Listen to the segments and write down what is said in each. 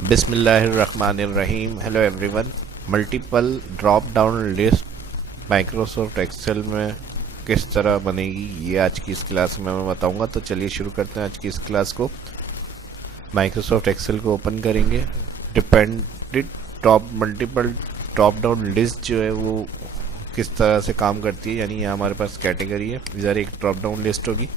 बिस्मिल्लाहिर्रहमानिर्रहीम। Hello everyone. Multiple drop down list Microsoft Excel में किस तरह बनेगी ये आज की इस क्लास में मैं बताऊंगा। तो चलिए शुरू करते हैं आज की इस क्लास को। माइक्रोसॉफ्ट एक्सेल को ओपन करेंगे। Dependent multiple drop down list जो है वो किस तरह से काम करती है, यानी यहाँ हमारे पास कैटेगरी है, इधर एक ड्रॉप डाउन लिस्ट होगी।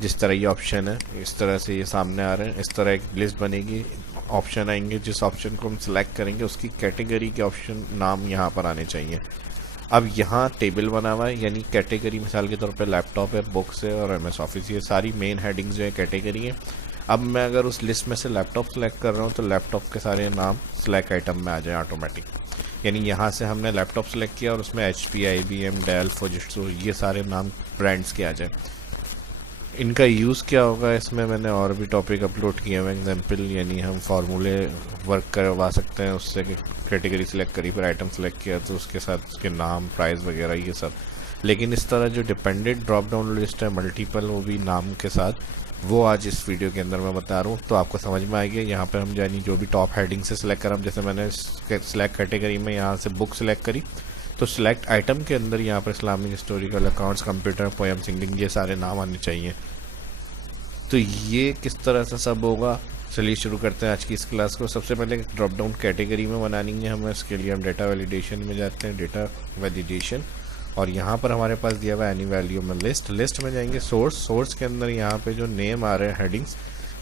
जिस तरह ये ऑप्शन है इस तरह से ये सामने आ रहे हैं, इस तरह एक लिस्ट बनेगी, ऑप्शन आएंगे, जिस ऑप्शन को हम सिलेक्ट करेंगे उसकी कैटेगरी के ऑप्शन नाम यहाँ पर आने चाहिए। अब यहाँ टेबल बना हुआ है, यानी कैटेगरी मिसाल के तौर पे लैपटॉप है, बुक्स है और MS ऑफिस, ये सारी मेन हेडिंग्स जो है कैटेगरी है। अब मैं अगर उस लिस्ट में से लैपटॉप सेलेक्ट कर रहा हूँ तो लैपटॉप के सारे नाम सिलेक्ट आइटम में आ जाए ऑटोमेटिक, यानी यहाँ से हमने लैपटॉप सेलेक्ट किया और उसमें HP, IBM, डेल, फुजित्सु ये सारे नाम ब्रांड्स के आ जाए। इनका यूज़ क्या होगा, इसमें मैंने और भी टॉपिक अपलोड किए हुए एग्जाम्पल, यानी हम फार्मूले वर्क करवा सकते हैं उससे कि कैटेगरी सिलेक्ट करी फिर आइटम सेलेक्ट किया तो उसके साथ उसके नाम, प्राइस वगैरह ये सब। लेकिन इस तरह जो डिपेंडेंट ड्रॉप डाउन लिस्ट है मल्टीपल, वो भी नाम के साथ, वो आज इस वीडियो के अंदर मैं बता रहा हूँ, तो आपको समझ में आएगी। यहाँ पर हम यानी जो भी टॉप हेडिंग से सिलेक्ट करा, जैसे मैंने सिलेक्ट कैटेगरी में यहाँ से बुक सिलेक्ट करी तो सिलेक्ट आइटम के अंदर यहाँ पर Islamic, historical, accounts, computer, poem, singing ये सारे नाम आने चाहिए। तो ये किस तरह से सब होगा, चलिए शुरू करते हैं आज की इस क्लास को। सबसे पहले ड्रॉप डाउन कैटेगरी में बनानी है हमें, इसके लिए हम डेटा वैलिडेशन में जाते हैं, डेटा वैलिडेशन, और यहाँ पर हमारे पास दिया हुआ एनी वैल्यू में लिस्ट में जाएंगे। सोर्स के अंदर यहाँ पे जो नेम आ रहे हैं हेडिंग्स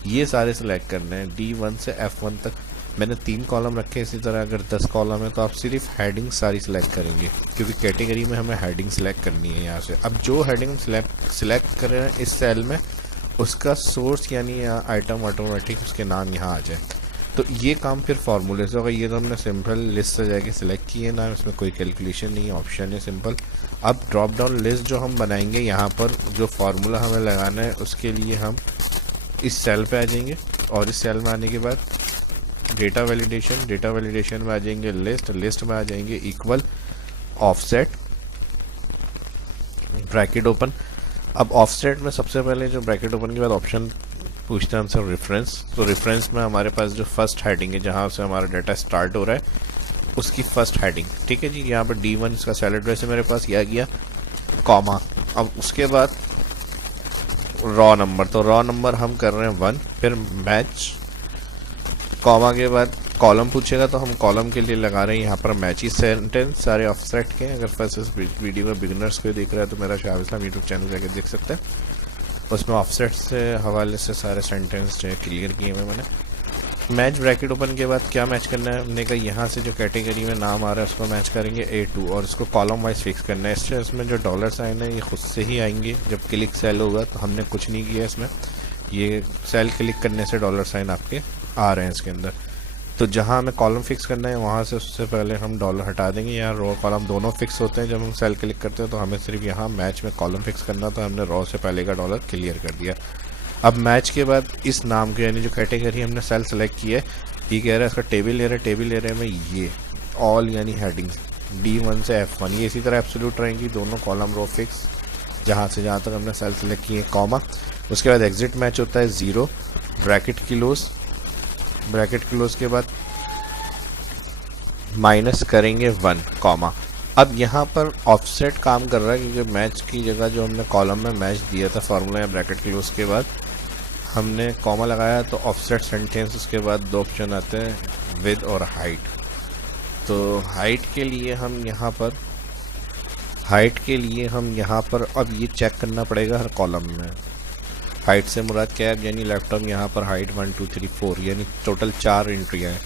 ये सारे सिलेक्ट करने हैं, D1 से F1 तक। मैंने 3 कॉलम रखे, इसी तरह अगर 10 कॉलम है तो आप सिर्फ हेडिंग सारी सिलेक्ट करेंगे, क्योंकि कैटेगरी में हमें हेडिंग सिलेक्ट करनी है यहाँ से। अब जो हेडिंग सिलेक्ट कर रहे हैं इस सेल में उसका सोर्स यानी आइटम ऑटोमेटिक उसके नाम यहाँ आ जाए। तो ये काम फिर फार्मूले से होगा। ये तो हमने सिंपल लिस्ट से जाके सिलेक्ट किए ना, इसमें कोई कैलकुलेशन नहीं है, ऑप्शन है सिंपल। अब ड्रॉप डाउन लिस्ट जो हम बनाएंगे यहाँ पर जो फार्मूला हमें लगाना है उसके लिए हम इस सेल पे आ जाएंगे और इस सेल में आने के बाद डेटा वैलिडेशन में आ जाएंगे, लिस्ट में आ जाएंगे इक्वल, ऑफसेट, ब्रैकेट ओपन। अब ऑफसेट में सबसे पहले जो ब्रैकेट ओपन के बाद ऑप्शन पूछते हैं हमसे रेफरेंस। तो रेफरेंस में हमारे पास जो फर्स्ट हेडिंग है जहाँ से हमारा डाटा स्टार्ट हो रहा है उसकी फर्स्ट हेडिंग, ठीक है जी। यहाँ पर D1 इसका सैलड ड्रेस है मेरे पास, यह गया कॉमा। अब उसके बाद रॉ नंबर, तो रॉ नंबर हम कर रहे हैं 1, फिर मैच, कॉमा के बाद कॉलम पूछेगा तो हम कॉलम के लिए लगा रहे हैं यहाँ पर मैच। ही सेंटेंस सारे ऑफसेट के, अगर फर्स्ट इस वीडियो में बिगिनर्स को देख रहा है तो मेरा शाह इस्लाम यूट्यूब चैनल जाके देख सकते हैं, उसमें ऑफसेट से हवाले से सारे सेंटेंस जो है क्लियर किए हुए मैंने। मैच ब्रैकेट ओपन के बाद क्या मैच करना है हमने कहा, यहाँ से जो कैटेगरी में नाम आ रहा है उसको मैच करेंगे A2 और इसको कॉलम वाइज फिक्स करना है। इसमें जो डॉलर साइन है ये खुद से ही आएंगे जब क्लिक सेल होगा, तो हमने कुछ नहीं किया इसमें, ये सेल क्लिक करने से डॉलर साइन आपके आ रहे हैं इसके अंदर। तो जहाँ हमें कॉलम फिक्स करना है वहाँ से उससे पहले हम डॉलर हटा देंगे। यहाँ रो कॉलम दोनों फिक्स होते हैं जब हम सेल क्लिक करते हैं, तो हमें सिर्फ यहाँ मैच में कॉलम फिक्स करना, तो हमने रो से पहले का डॉलर क्लियर कर दिया। अब मैच के बाद इस नाम के यानी जो कैटेगरी हमने सेल सेलेक्ट की है, ये कह रहा है इसका टेबल एरिया में ये ऑल यानी हेडिंग्स D1 से F1 ये इसी तरह एब्सोल्यूट रहेंगी, दोनों कॉलम रो फिक्स जहाँ से जहाँ तक हमने सेल सेलेक्ट किए, कॉमा। उसके बाद एग्जिट मैच होता है 0, ब्रैकेट क्लोज के बाद माइनस करेंगे 1, कॉमा। अब यहाँ पर ऑफसेट काम कर रहा है क्योंकि मैच की जगह जो हमने कॉलम में मैच दिया था फार्मूला या ब्रैकेट क्लोज के बाद हमने कॉमा लगाया, तो ऑफसेट सेंटेंस उसके बाद 2 ऑप्शन आते हैं, विद और हाइट। तो हाइट के लिए हम यहाँ पर अब ये चेक करना पड़ेगा हर कॉलम में। हाइट से मुराद क्या है, यानी लैपटॉप यहाँ पर हाइट 1 2 3 4 यानी टोटल 4 एंट्रियाँ हैं।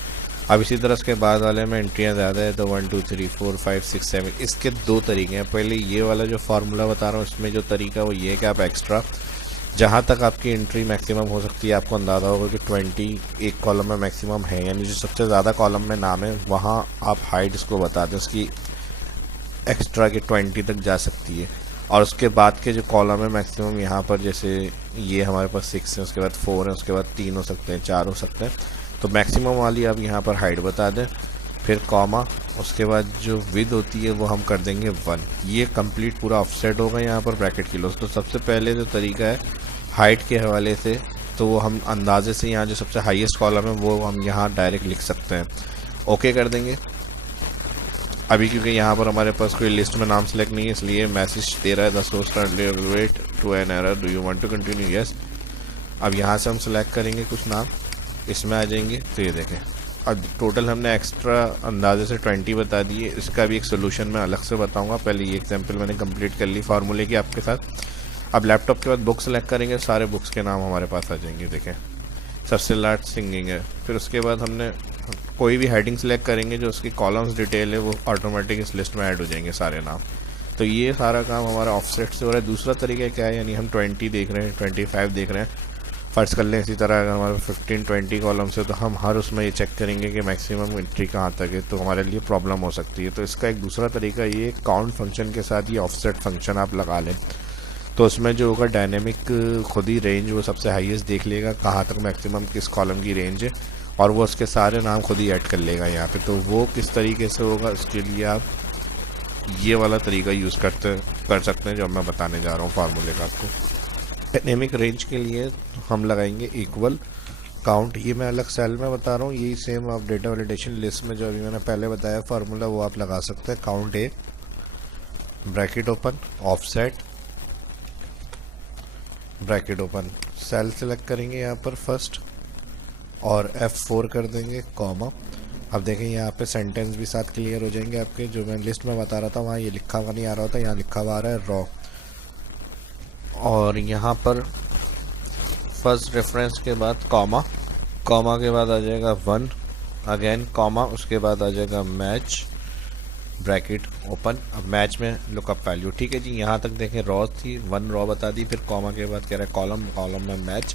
अब इसी तरह उसके बाद वाले में एंट्रियाँ ज़्यादा है तो 1 2 3 4 5 6 7, इसके 2 तरीके हैं। पहले ये वाला जो फार्मूला बता रहा हूँ इसमें जो तरीका वो ये है कि आप एक्स्ट्रा जहाँ तक आपकी एंट्री मैक्सिमम हो सकती है, आपको अंदाज़ा होगा कि 20 एक कॉलम में मैक्सिमम है, यानी जो सबसे ज़्यादा कॉलम में नाम है वहाँ आप हाइट इसको बता दें, उसकी एक्स्ट्रा के 20 तक जा सकती है। और उसके बाद के जो कॉलम है मैक्सिमम यहाँ पर जैसे ये हमारे पास 6 है, उसके बाद 4 है, उसके बाद 3 हो सकते हैं, 4 हो सकते हैं, तो मैक्सिमम वाली आप यहाँ पर हाइट बता दें, फिर कॉमा, उसके बाद जो विद होती है वो हम कर देंगे 1। ये कंप्लीट पूरा ऑफसेट होगा यहाँ पर ब्रैकेट क्लोज। तो सबसे पहले जो तरीका है हाइट के हवाले से तो वो हम अंदाजे से यहाँ जो सबसे हाईएस्ट कॉलम है वो हम यहाँ डायरेक्ट लिख सकते हैं। ओके कर देंगे। अभी क्योंकि यहाँ पर हमारे पास कोई लिस्ट में नाम सेलेक्ट नहीं है, इसलिए मैसेज दे रहा है the source wait to an error, do you want to continue, yes. अब यहाँ से हम सेलेक्ट करेंगे कुछ नाम, इसमें आ जाएंगे। तो ये देखें, अब टोटल हमने एक्स्ट्रा अंदाजे से 20 बता दिए। इसका भी एक सोल्यूशन मैं अलग से बताऊंगा। पहले ये एग्जांपल मैंने कंप्लीट कर ली फार्मूले की आपके साथ। अब लैपटॉप के बाद बुक सेलेक्ट करेंगे, सारे बुक्स के नाम हमारे पास आ जाएंगे। देखें, सबसे लास्ट सिंगिंग है। फिर उसके बाद हमने कोई भी हेडिंग सेलेक्ट करेंगे, जो उसकी कॉलम्स डिटेल है वो ऑटोमेटिक इस लिस्ट में ऐड हो जाएंगे सारे नाम। तो ये सारा काम हमारा ऑफसेट से हो रहा है। दूसरा तरीका क्या है, यानी हम 20 देख रहे हैं, 25 देख रहे हैं, फ़र्ज़ कर लें इसी तरह अगर हमारे 15-20 कॉलम्स है तो हम हर उसमें ये चेक करेंगे कि मैक्सिमम एंट्री कहाँ तक है, तो हमारे लिए प्रॉब्लम हो सकती है। तो इसका एक दूसरा तरीका ये, काउंट फंक्शन के साथ ये ऑफसेट फंक्शन आप लगा लें, तो उसमें जो होगा डायनेमिक खुद ही रेंज वो सबसे हाईएस्ट देख लेगा कहाँ तक मैक्सिमम किस कॉलम की रेंज है, और वो उसके सारे नाम खुद ही ऐड कर लेगा यहाँ पे। तो वो किस तरीके से होगा, इसके लिए आप ये वाला तरीका यूज़ कर सकते हैं जो मैं बताने जा रहा हूँ फार्मूले का आपको। डायनेमिक रेंज के लिए हम लगाएंगे इक्वल काउंट, ये मैं अलग सेल में बता रहा हूँ, यही सेम आप डेटा वैलिडेशन लिस्ट में जो अभी मैंने पहले बताया फार्मूला वो आप लगा सकते हैं। Count A bracket open offset bracket open, cell select करेंगे यहाँ पर फर्स्ट और F4 कर देंगे कॉमा। अब देखें यहाँ पे सेंटेंस भी साथ क्लियर हो जाएंगे आपके। जो मैं लिस्ट में बता रहा था वहाँ ये लिखा हुआ नहीं आ रहा होता, यहाँ लिखा हुआ आ रहा है रॉ। और यहाँ पर फर्स्ट रेफरेंस के बाद कॉमा, कॉमा के बाद आ जाएगा 1 अगेन कॉमा, उसके बाद आ जाएगा मैच ब्रैकेट ओपन। अब मैच में लुकअप वैल्यू, ठीक है जी। यहाँ तक देखें रॉ थी, 1 रॉ बता दी, फिर कॉमा के बाद कह रहा है कॉलम, कॉलम में मैच।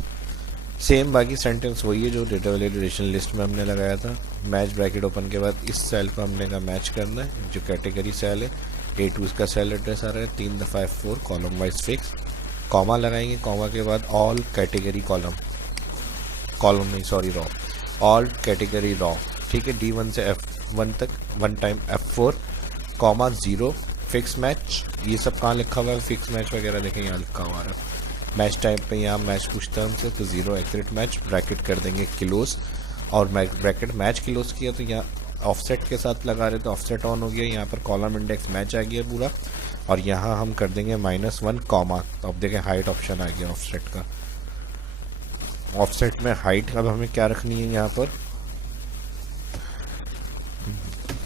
सेम बाकी सेंटेंस वही है जो डेटा वैलिडेशन लिस्ट में हमने लगाया था। मैच ब्रैकेट ओपन के बाद इस सेल को हमने का मैच करना है, जो कैटेगरी सेल है। A2 इसका सेल एड्रेस आ रहा है, 3 दफ़ा F4 column wise fix, comma लगाएंगे, कॉमा के बाद ऑल कैटेगरी कॉलम, कॉलम नहीं sorry raw, all category raw, ठीक है। D1 से F1 तक 1 time F4 comma 0 fix match. ये सब कहाँ लिखा हुआ है फिक्स मैच वगैरह, देखें यहाँ लिखा हुआ है। मैच टाइप पे यहाँ मैच पूछता है हमसे, तो 0 एक्यूरेट मैच, ब्रैकेट कर देंगे क्लोज, और ब्रैकेट मैच क्लोज किया तो यहाँ ऑफसेट के साथ लगा रहे तो ऑफसेट ऑन हो गया। यहाँ पर कॉलम इंडेक्स मैच आ गया पूरा, और यहाँ हम कर देंगे -1 कॉमा। तो अब देखें हाइट ऑप्शन आ गया ऑफसेट का। ऑफसेट में हाइट अब हमें क्या रखनी है, यहाँ पर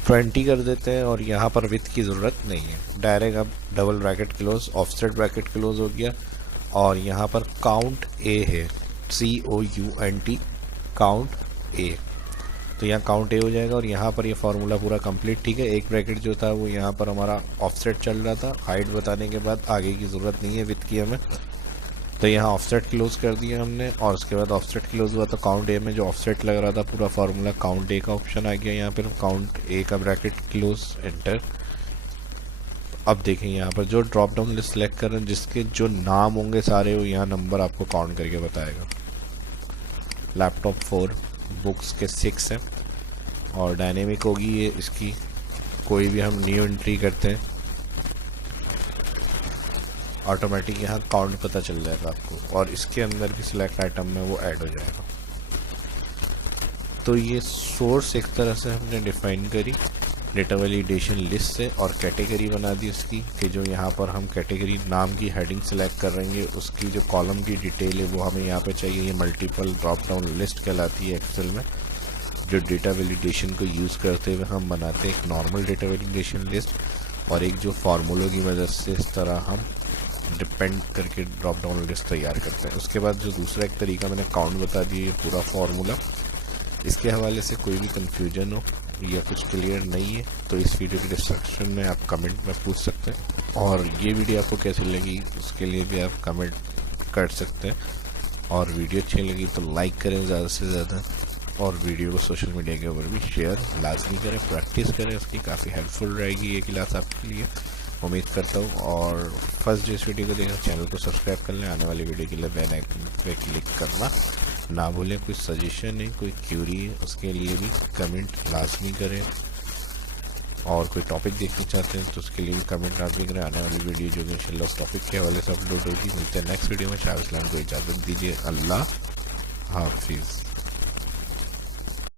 20 कर देते हैं, और यहाँ पर विथ की ज़रूरत नहीं है, डायरेक्ट अब double bracket close, offset bracket close हो गया। और यहाँ पर काउंट ए है, COUNT काउंट ए, तो यहाँ काउंट ए हो जाएगा। और यहाँ पर ये फार्मूला पूरा कंप्लीट, ठीक है। एक ब्रैकेट जो था वो यहाँ पर हमारा ऑफसेट चल रहा था, हाइट बताने के बाद आगे की ज़रूरत नहीं है विथ की हमें, तो यहाँ ऑफसेट क्लोज कर दिया हमने। और उसके बाद ऑफसेट क्लोज हुआ तो काउंट ए में जो ऑफसेट लग रहा था पूरा फार्मूला काउंट ए का ऑप्शन आ गया यहाँ पर, काउंट ए का ब्रैकेट क्लोज एंटर। अब देखें यहाँ पर जो ड्रॉप डाउन लिस्ट सेलेक्ट कर रहे हैं, जिसके जो नाम होंगे सारे वो यहाँ नंबर आपको काउंट करके बताएगा। लैपटॉप 4, बुक्स के 6 हैं, और डायनेमिक होगी ये इसकी। कोई भी हम न्यू एंट्री करते हैं ऑटोमेटिक यहाँ काउंट पता चल जाएगा आपको, और इसके अंदर भी सिलेक्ट आइटम में वो ऐड हो जाएगा। तो ये सोर्स एक तरह से हमने डिफाइन करी डेटा वैलिडेशन लिस्ट से, और कैटेगरी बना दी उसकी कि जो यहाँ पर हम कैटेगरी नाम की हेडिंग सेलेक्ट कर रहे हैं, उसकी जो कॉलम की डिटेल है वो हमें यहाँ पे चाहिए। ये मल्टीपल ड्रॉप डाउन लिस्ट कहलाती है एक्सेल में, जो डेटा वैलिडेशन को यूज़ करते हुए हम बनाते हैं एक नॉर्मल डेटा वैलिडेशन लिस्ट, और एक जो फार्मूलों की मदद से इस तरह हम डिपेंड करके ड्रॉप डाउन लिस्ट तैयार करते हैं। उसके बाद जो दूसरा एक तरीका मैंने काउंट बता दिया, पूरा फार्मूला, इसके हवाले से कोई भी कन्फ्यूजन हो या कुछ क्लियर नहीं है तो इस वीडियो के डिस्क्रिप्शन में आप कमेंट में पूछ सकते हैं, और ये वीडियो आपको कैसी लगी उसके लिए भी आप कमेंट कर सकते हैं। और वीडियो अच्छी लगी तो लाइक करें ज़्यादा से ज़्यादा, और वीडियो को सोशल मीडिया के ऊपर भी शेयर लाजमी करें, प्रैक्टिस करें, उसकी काफ़ी हेल्पफुल रहेगी ये क्लास आपके लिए, उम्मीद करता हूँ। और फर्स्ट जो इस वीडियो को देखें चैनल को सब्सक्राइब कर लें, आने वाली वीडियो के लिए बेल आइकन पे क्लिक करना ना भूलें। कोई सजेशन है, कोई क्यूरी है, उसके लिए भी कमेंट लाजमी करें, और कोई टॉपिक देखना चाहते हैं तो उसके लिए भी कमेंट लाजमी करें। आने वाली वीडियो जो कि इंशाल्लाह उस टॉपिक के हवाले से अपलोड होगी। मिलते हैं नेक्स्ट वीडियो में। शाह इस्लाम को इजाज़त दीजिए। अल्लाह हाफिज़।